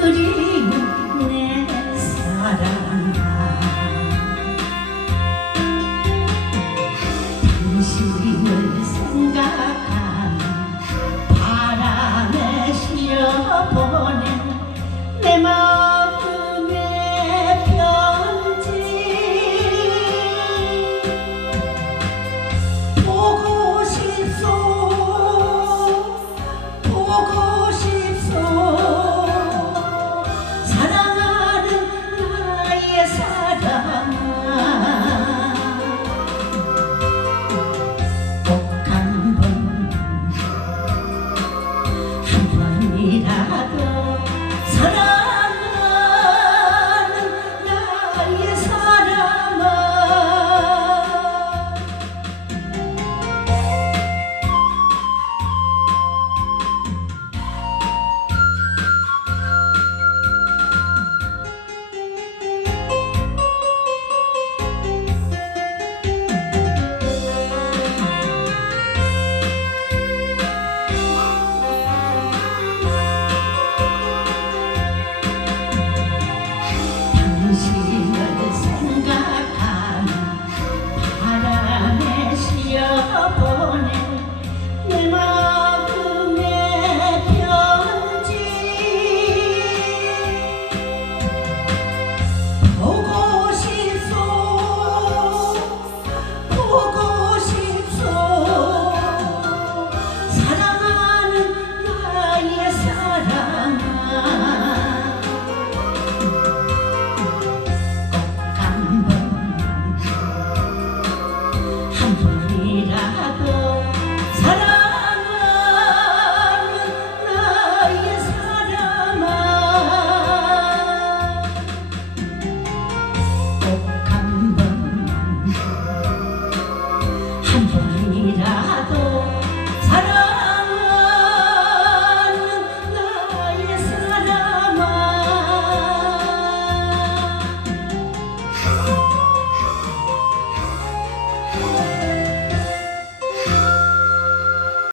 그리는